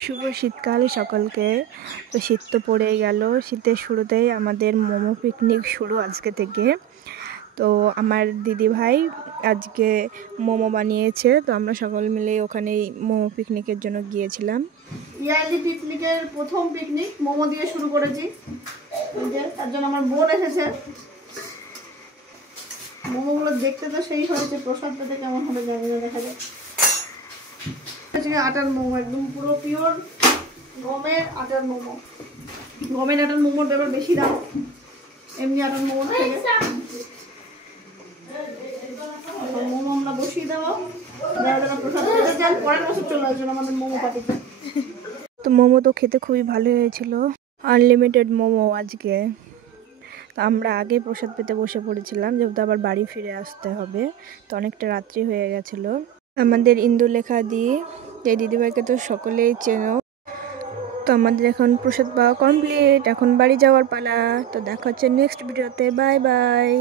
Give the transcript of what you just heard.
শুভ শীতকাল সকলকে। তো শীত তো পড়েই গেল, শীতের শুরুতেই আমাদের মোমো পিকনিক শুরু আজকে থেকে। তো আমার দিদি ভাই আজকে মোমো বানিয়েছে, তো আমরা সকল মিলে ওখানেই মোমো পিকনিকের জন্য গিয়েছিলাম। ইয়ারলি পিকনিকের প্রথম পিকনিক মোমো দিয়ে শুরু করেছি। তার জন্য আমার বোন এসেছে। মোমোগুলো দেখতে তো সেই হয়েছে, প্রসাদ পেতে কেমন হবে জানি না, দেখা যায়। আটার মোমো, একদম পুরো পিওর গমের আটার মোমো। গমের আটার মোমোর ব্যাপার বেশি দাম এমনি আটার মোমো থেকে। মোমো আমরা বসিয়ে দেবো, যারা যারা প্রসাদ পেতে চান পরের বছর চলে আসবেন আমাদের মোমো পার্টিতে। তো মোমো তো খেতে খুবই ভালো হয়েছিল, আনলিমিটেড মোমো আজকে। তো আমরা আগে প্রসাদ পেতে বসে পড়েছিলাম, যেহেতু আবার বাড়ি ফিরে আসতে হবে, তো অনেকটা রাত্রি হয়ে গেছিলো। আমাদের ইন্দুলেখা দি, এই দিদিভাইকে তো সকলেই চেনো। তো আমাদের এখন প্রসাদ পাওয়া কমপ্লিট, এখন বাড়ি যাওয়ার পালা। তো দেখা হচ্ছে নেক্সট ভিডিওতে, বাই বাই।